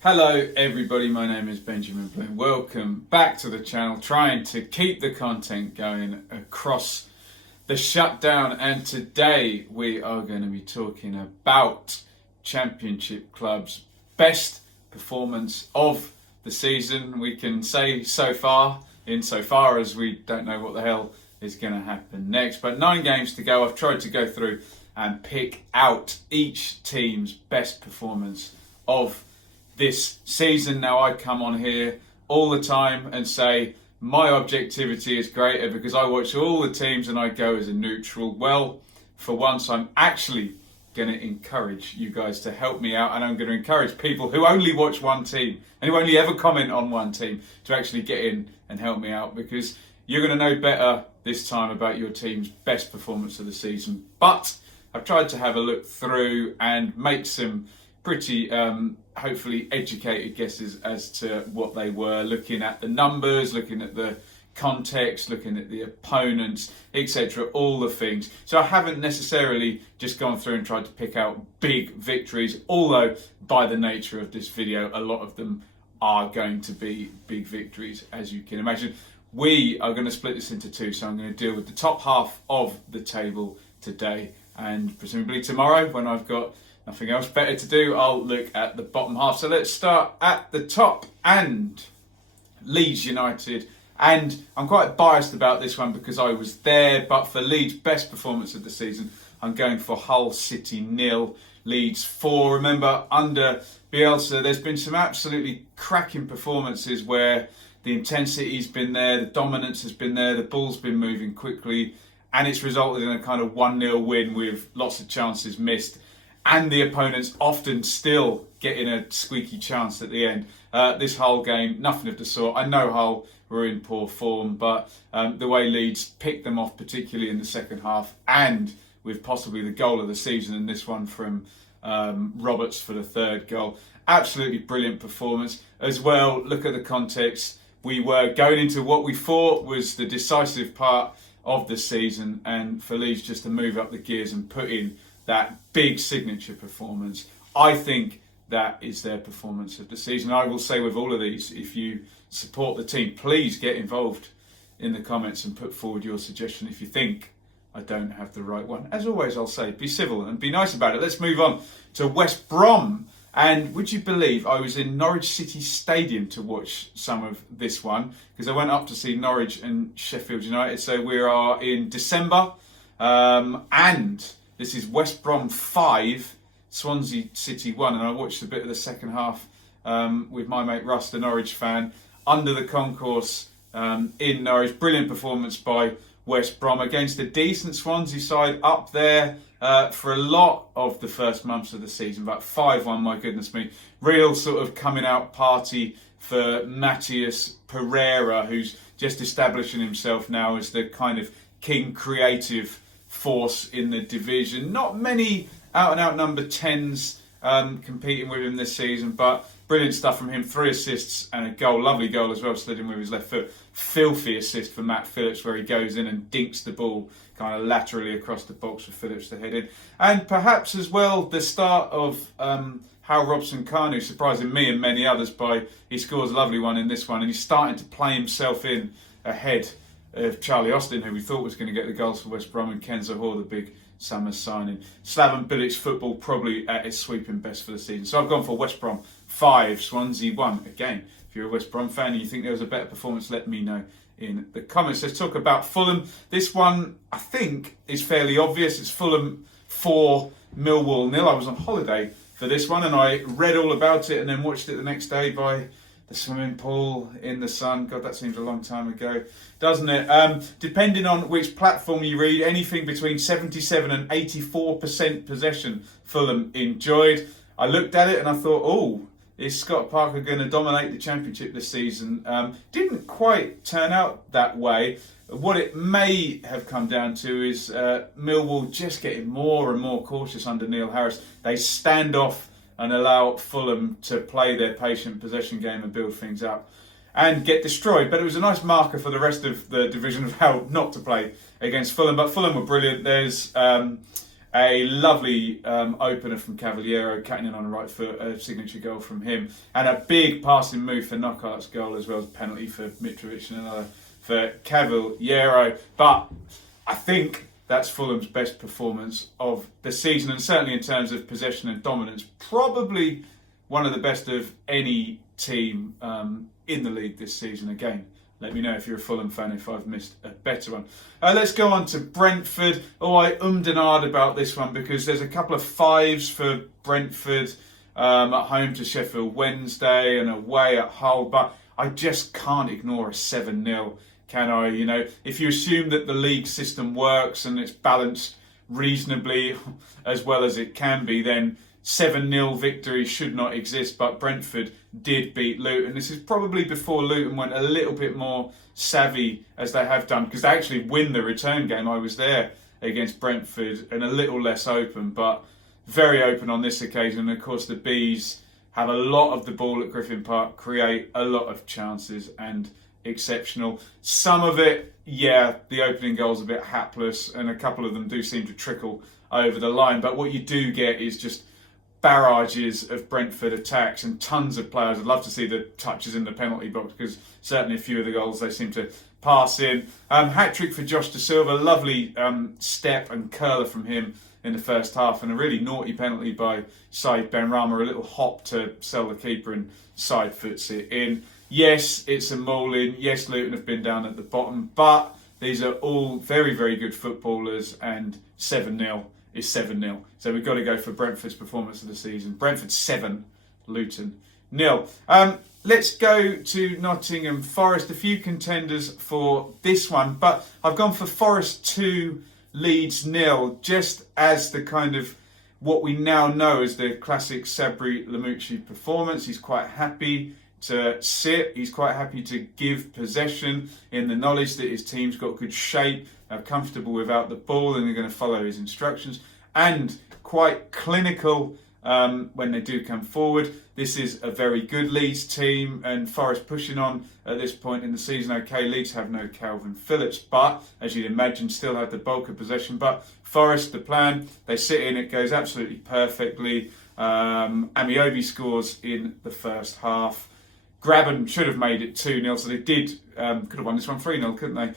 Hello everybody, my name is Benjamin Bloom. Welcome back to the channel, trying to keep the content going across the shutdown, and today we are going to be talking about Championship club's best performance of the season. We can say so far, insofar as we don't know what the hell is going to happen next, but 9 games to go. I've tried to go through and pick out each team's best performance of this season. Now, I come on here all the time and say my objectivity is greater because I watch all the teams and I go as a neutral. Well, for once, I'm actually going to encourage you guys to help me out, and I'm going to encourage people who only watch one team and who only ever comment on one team to actually get in and help me out, because you're going to know better this time about your team's best performance of the season. But I've tried to have a look through and make some pretty hopefully educated guesses as to what they were, looking at the numbers, looking at the context, looking at the opponents, etc., all the things. So I haven't necessarily just gone through and tried to pick out big victories, although by the nature of this video, a lot of them are going to be big victories, as you can imagine. We are going to split this into two, so I'm going to deal with the top half of the table today, and presumably tomorrow, when I've got nothing else better to do, I'll look at the bottom half. So let's start at the top, and Leeds United. And I'm quite biased about this one because I was there, but for Leeds' best performance of the season, I'm going for Hull City 0, Leeds 4. Remember, under Bielsa, there's been some absolutely cracking performances where the intensity's been there, the dominance has been there, the ball's been moving quickly, and it's resulted in a kind of 1-0 win with lots of chances missed, and the opponents often still getting a squeaky chance at the end. This Hull game, nothing of the sort. I know Hull were in poor form, but the way Leeds picked them off, particularly in the second half, and with possibly the goal of the season in this one from Roberts for the third goal. Absolutely brilliant performance. As well, look at the context. We were going into what we thought was the decisive part of the season, and for Leeds just to move up the gears and put in that big signature performance, I think that is their performance of the season. I will say with all of these, if you support the team, please get involved in the comments and put forward your suggestion if you think I don't have the right one. As always, I'll say be civil and be nice about it. Let's move on to West Brom. And would you believe I was in Norwich City Stadium to watch some of this one, because I went up to see Norwich and Sheffield United. So we are in December, and this is West Brom 5, Swansea City 1, and I watched a bit of the second half with my mate Russ, the Norwich fan, under the concourse in Norwich. Brilliant performance by West Brom against a decent Swansea side up there for a lot of the first months of the season, but 5-1, my goodness me. Real sort of coming out party for Matthias Pereira, who's just establishing himself now as the kind of king creative force in the division. Not many out-and-out number 10s competing with him this season, but brilliant stuff from him. 3 assists and a goal. Lovely goal as well, slid in with his left foot. Filthy assist for Matt Phillips, where he goes in and dinks the ball kind of laterally across the box for Phillips to head in. And perhaps as well, the start of Hal Robson-Kanu, surprising me and many others by he scores a lovely one in this one, and he's starting to play himself in ahead of Charlie Austin, who we thought was going to get the goals for West Brom, and Kenzo Hoare, the big summer signing. Slaven Bilic's football probably at its sweeping best for the season. So I've gone for West Brom 5, Swansea 1. Again, if you're a West Brom fan and you think there was a better performance, let me know in the comments. Let's talk about Fulham. This one, I think, is fairly obvious. It's Fulham 4, Millwall 0. I was on holiday for this one and I read all about it and then watched it the next day by the swimming pool in the sun. God, that seems a long time ago, doesn't it? Depending on which platform you read, anything between 77 and 84% possession Fulham enjoyed. I looked at it and I thought, oh, is Scott Parker going to dominate the Championship this season? Didn't quite turn out that way. What it may have come down to is Millwall just getting more and more cautious under Neil Harris. They stand off and allow Fulham to play their patient possession game and build things up and get destroyed. But it was a nice marker for the rest of the division of how not to play against Fulham. But Fulham were brilliant. There's a A lovely opener from Cavaliero, cutting in on the right foot, a signature goal from him, and a big passing move for Knockhart's goal, as well as a penalty for Mitrovic and another for Cavaliero. But I think that's Fulham's best performance of the season, and certainly in terms of possession and dominance, probably one of the best of any team in the league this season. Again, let me know if you're a Fulham fan if I've missed a better one. Let's go on to Brentford. I and ahed about this one because there's a couple of fives for Brentford at home to Sheffield Wednesday and away at Hull, but I just can't ignore a 7-0, can I? You know, if you assume that the league system works and it's balanced reasonably as well as it can be, then 7-0 victory should not exist, but Brentford did beat Luton. This is probably before Luton went a little bit more savvy as they have done, because they actually win the return game. I was there against Brentford and a little less open, but very open on this occasion. And of course the Bees have a lot of the ball at Griffin Park, create a lot of chances and exceptional. Some of it, the opening goal's a bit hapless and a couple of them do seem to trickle over the line, but what you do get is just barrages of Brentford attacks and tons of players. I'd love to see the touches in the penalty box, because certainly a few of the goals they seem to pass in. Hat-trick for Josh Da Silva, lovely step and curler from him in the first half, and a really naughty penalty by Said Benrahma, a little hop to sell the keeper and side foots it in. Yes, it's a mauling. Yes, Luton have been down at the bottom, but these are all very, very good footballers, and 7-0 is 7-0. So we've got to go for Brentford's performance of the season. Brentford 7, Luton 0. Let's go to Nottingham Forest. A few contenders for this one, but I've gone for Forest 2, Leeds 0, just as the kind of what we now know as the classic Sabri Lamouchi performance. He's quite happy to sit. He's quite happy to give possession in the knowledge that his team's got good shape, are comfortable without the ball, and they're going to follow his instructions, and quite clinical when they do come forward. This is a very good Leeds team, and Forest pushing on at this point in the season. Okay, Leeds have no Calvin Phillips, but as you'd imagine, still have the bulk of possession. But Forest, the plan, they sit in, it goes absolutely perfectly. Amiobi scores in the first half. Grabban should have made it 2-0, so they did, could have won this one 3-0, couldn't they?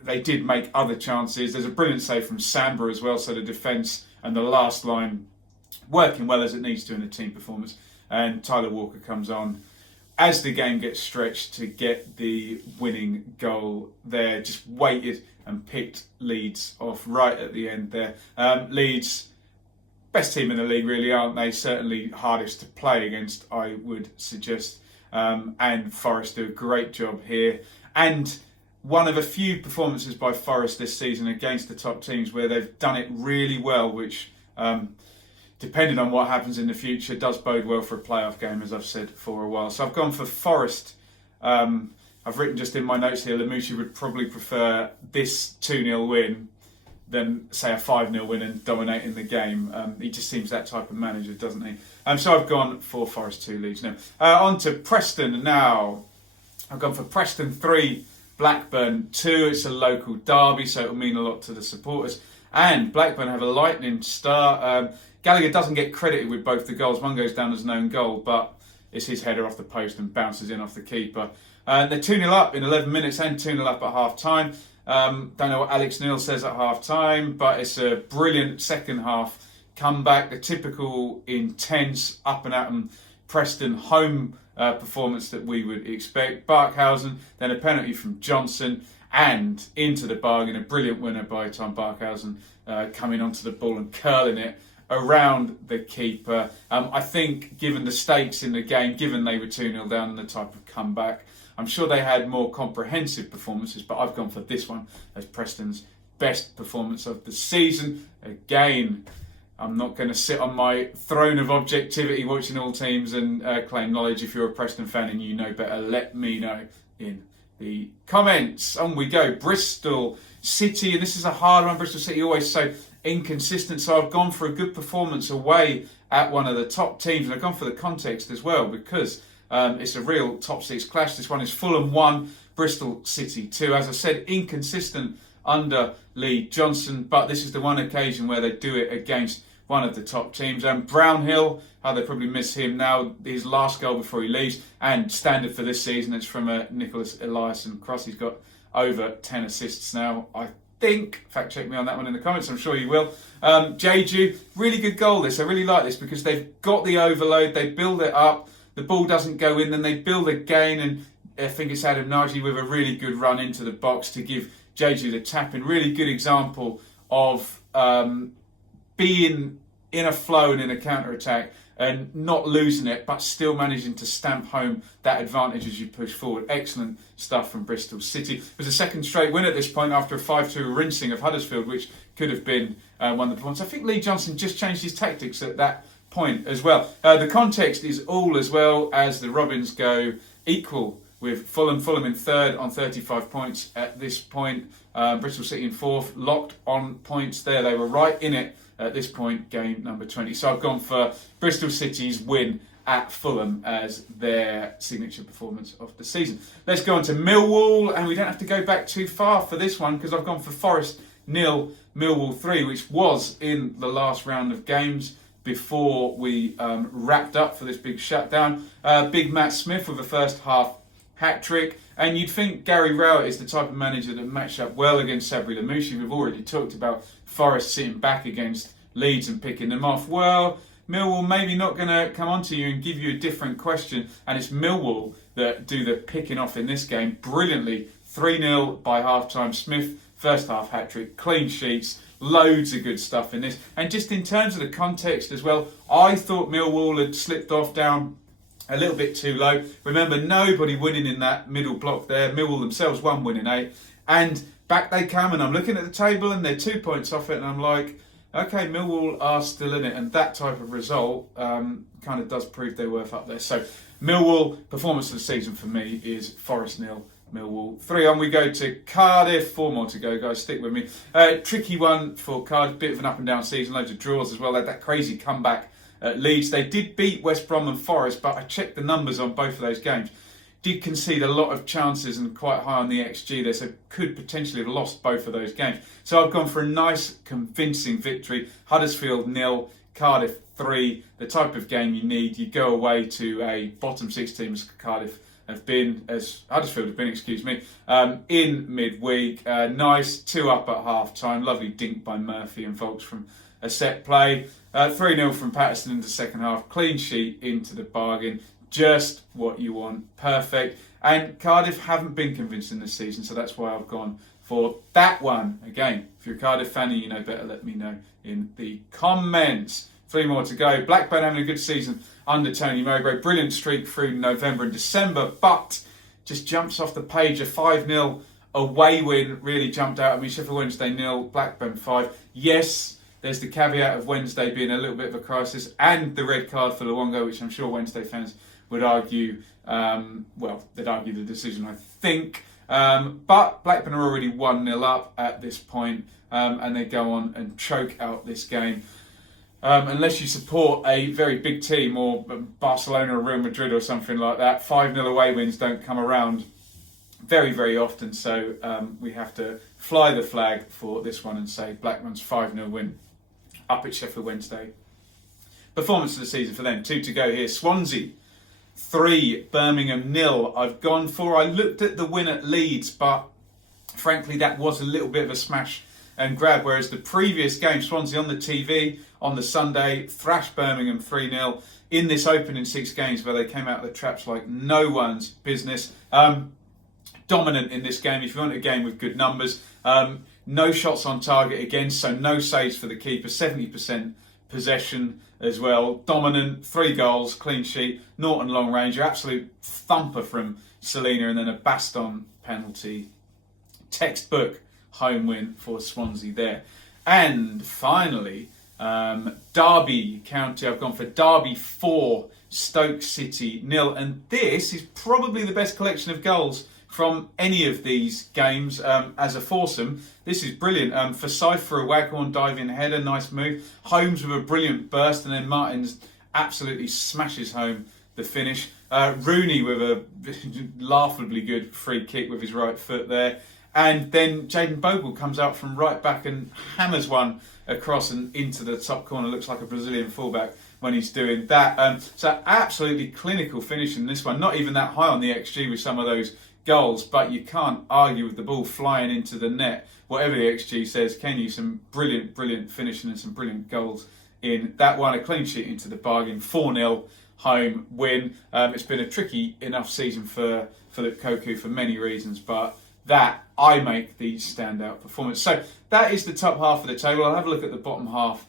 They did make other chances. There's a brilliant save from Samba as well, so the defence and the last line working well as it needs to in a team performance. And Tyler Walker comes on as the game gets stretched to get the winning goal there. Just waited and picked Leeds off right at the end there. Leeds, best team in the league really, aren't they? Certainly hardest to play against, I would suggest. And Forest do a great job here. And one of a few performances by Forest this season against the top teams where they've done it really well, which, depending on what happens in the future, does bode well for a playoff game, as I've said for a while. So I've gone for Forest. I've written just in my notes here, Lamouchi would probably prefer this 2-0 win than, say, a 5-0 win and dominating the game. He just seems that type of manager, doesn't he? So I've gone for Forest 2, Leeds now. On to Preston now. I've gone for Preston 3, Blackburn 2. It's a local derby, so it'll mean a lot to the supporters. And Blackburn have a lightning start. Gallagher doesn't get credited with both the goals. One goes down as an own goal, but it's his header off the post and bounces in off the keeper. They're 2-0 up in 11 minutes and 2-0 up at half-time. Don't know what Alex Neil says at half-time, but it's a brilliant second half comeback. The typical intense, up-and-at-'em Preston home performance that we would expect. Barkhausen, then a penalty from Johnson, and into the bargain, a brilliant winner by Tom Barkhausen coming onto the ball and curling it around the keeper. I think, given the stakes in the game, given they were 2-0 down and the type of comeback, I'm sure they had more comprehensive performances, but I've gone for this one as Preston's best performance of the season. Again, I'm not going to sit on my throne of objectivity watching all teams and claim knowledge. If you're a Preston fan and you know better, let me know in the comments. On we go. Bristol City, and this is a hard one. Bristol City always so inconsistent, so I've gone for a good performance away at one of the top teams, and I've gone for the context as well, because it's a real top six clash. This one is Fulham 1, Bristol City 2. As I said, inconsistent under Lee Johnson, but this is the one occasion where they do it against one of the top teams. Brownhill, they probably miss him now, his last goal before he leaves, and standard for this season, it's from Nicholas Eliasson cross. He's got over 10 assists now, I think. Fact check me on that one in the comments, I'm sure you will. Jeju, really good goal this. I really like this because they've got the overload, they build it up, the ball doesn't go in, then they build again, and I think it's Adam Nagy with a really good run into the box to give Jeju the tap in. Really good example of being in a flow and in a counter-attack and not losing it, but still managing to stamp home that advantage as you push forward. Excellent stuff from Bristol City. It was a second straight win at this point after a 5-2 rinsing of Huddersfield, which could have been one of the points. I think Lee Johnson just changed his tactics at that point as well. The context is all as well as the Robins go equal with Fulham. Fulham in third on 35 points at this point. Bristol City in fourth, locked on points there. They were right in it at this point, game number 20. So I've gone for Bristol City's win at Fulham as their signature performance of the season. Let's go on to Millwall, and we don't have to go back too far for this one because I've gone for Forest 0, Millwall 3, which was in the last round of games before we wrapped up for this big shutdown. Big Matt Smith with a first half hat-trick, and you'd think Gary Rowett is the type of manager that matched up well against Sabri Lamouchi. We've already talked about Forest sitting back against Leeds and picking them off. Well, Millwall maybe not going to come on to you and give you a different question, and it's Millwall that do the picking off in this game brilliantly. 3-0 by half-time. Smith, first half hat-trick, clean sheets, loads of good stuff in this. And just in terms of the context as well, I thought Millwall had slipped off down a little bit too low. Remember, nobody winning in that middle block there. Millwall themselves, one win in 8. And back they come, and I'm looking at the table, and they're 2 points off it, and I'm like, okay, Millwall are still in it. And that type of result kind of does prove their worth up there. So Millwall, performance of the season for me is Forest 0, Millwall 3. On we go to Cardiff. 4 more to go, guys. Stick with me. Tricky one for Cardiff. Bit of an up and down season. Loads of draws as well. They had that crazy comeback at Leeds. They did beat West Brom and Forest, but I checked the numbers on both of those games. Did concede a lot of chances and quite high on the XG there, so could potentially have lost both of those games. So I've gone for a nice, convincing victory. Huddersfield 0, Cardiff 3. The type of game you need. You go away to a bottom 6 team as Cardiff have been, as Huddersfield have been, in midweek. Nice 2 up at half time. Lovely dink by Murphy and Volks from a set play. 3-0 from Patterson in the second half. Clean sheet into the bargain. Just what you want. Perfect. And Cardiff haven't been convincing this season, so that's why I've gone for that one. Again, if you're a Cardiff fan and you know better, let me know in the comments. 3 more to go. Blackburn having a good season under Tony Mowbray. Brilliant streak through November and December, but just jumps off the page. A 5-0 away win really jumped out at me. Sheffield Wednesday 0, Blackburn 5. Yes, there's the caveat of Wednesday being a little bit of a crisis and the red card for Luongo, which I'm sure Wednesday fans would argue, they'd argue the decision, I think. But Blackburn are already 1-0 up at this point, and they go on and choke out this game. Unless you support a very big team or Barcelona or Real Madrid or something like that, 5-0 away wins don't come around very, very often. So we have to fly the flag for this one and say Blackburn's 5-0 win up at Sheffield Wednesday. Performance of the season for them, 2 to go here. Swansea 3, Birmingham 0. I've gone for, I looked at the win at Leeds, but frankly that was a little bit of a smash and grab, whereas the previous game, Swansea on the TV on the Sunday, thrashed Birmingham 3-0 in this opening 6 games where they came out of the traps like no one's business. Dominant in this game, if you want a game with good numbers. No shots on target again, so no saves for the keeper, 70% possession as well. Dominant, 3 goals, clean sheet. Norton long range, absolute thumper from Selena, and then a Baston penalty. Textbook home win for Swansea there. And finally, Derby County. I've gone for Derby 4, Stoke City 0. And this is probably the best collection of goals from any of these games as a foursome. This is brilliant. Forsyth for a Waghorn diving header, nice move. Holmes with a brilliant burst, and then Martins absolutely smashes home the finish. Rooney with a laughably good free kick with his right foot there. And then Jayden Bogle comes out from right back and hammers one across and into the top corner. Looks like a Brazilian fullback when he's doing that. So absolutely clinical finish in this one. Not even that high on the XG with some of those goals, but you can't argue with the ball flying into the net. Whatever the XG says, can you? Some brilliant finishing and some brilliant goals in that one. A clean sheet into the bargain. 4-0 home win. It's been a tricky enough season for Philip Koku for many reasons, but that I make the standout performance. So that is the top half of the table. I'll have a look at the bottom half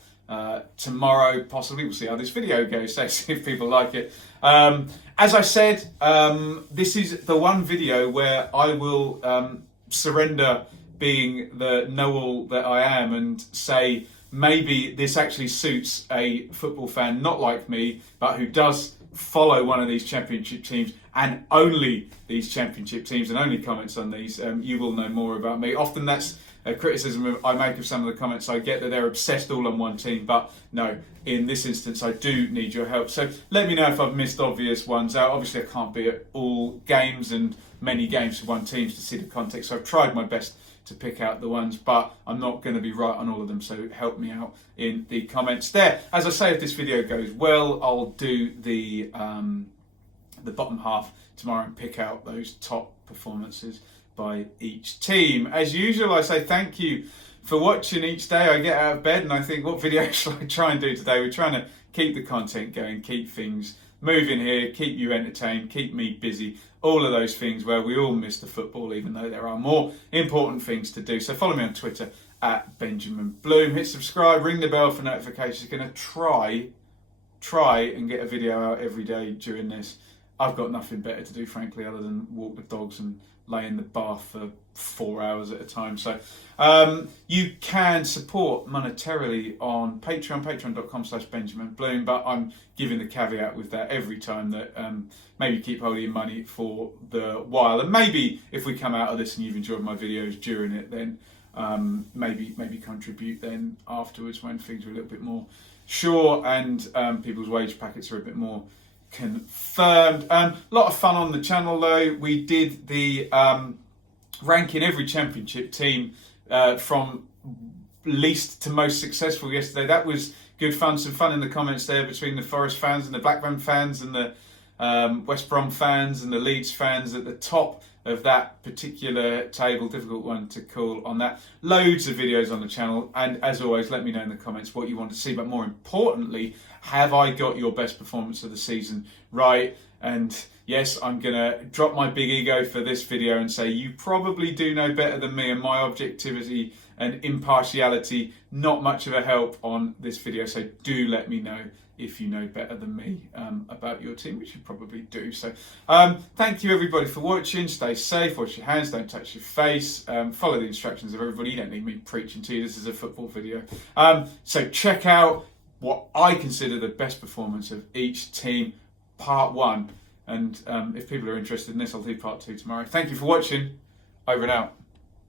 tomorrow, possibly. We'll see how this video goes, so see if people like it. As I said, this is the one video where I will surrender being the know-all that I am and say maybe this actually suits a football fan not like me, but who does follow one of these championship teams and only these championship teams and only comments on these. You will know more about me. Often that's a criticism I make of some of the comments I get, that they're obsessed all on one team, but no, in this instance I do need your help. So let me know if I've missed obvious ones out. Obviously I can't be at all games and many games for one team to see the context, so I've tried my best to pick out the ones, but I'm not going to be right on all of them, so help me out in the comments there. As I say, if this video goes well, I'll do the bottom half tomorrow and pick out those top performances by each team. As usual, I say thank you for watching each day. I get out of bed and I think, what video shall I try and do today? We're trying to keep the content going, keep things moving here, keep you entertained, keep me busy, all of those things where we all miss the football, even though there are more important things to do. So follow me on Twitter at Benjamin Bloom. Hit subscribe, ring the bell for notifications. Going to try and get a video out every day during this. I've got nothing better to do, frankly, other than walk the dogs and lay in the bath for 4 hours at a time. So you can support monetarily on Patreon, patreon.com/Benjamin Bloom, but I'm giving the caveat with that every time that maybe keep hold of your money for the while. And maybe if we come out of this and you've enjoyed my videos during it, then maybe contribute then afterwards when things are a little bit more sure and people's wage packets are a bit more confirmed. A lot of fun on the channel though. We did the ranking every championship team from least to most successful yesterday. That was good fun. Some fun in the comments there between the Forest fans and the Blackburn fans and the West Brom fans and the Leeds fans at the top of that particular table. Difficult one to call on that. Loads of videos on the channel, and as always, let me know in the comments what you want to see, but more importantly, have I got your best performance of the season right? And yes, I'm gonna drop my big ego for this video and say you probably do know better than me, and my objectivity and impartiality not much of a help on this video, so do let me know if you know better than me about your team, which you probably do. So thank you everybody for watching. Stay safe, wash your hands, don't touch your face, follow the instructions of everybody. You don't need me preaching to you, this is a football video. So check out what I consider the best performance of each team, part 1. And if people are interested in this, I'll do part 2 tomorrow. Thank you for watching, over and out.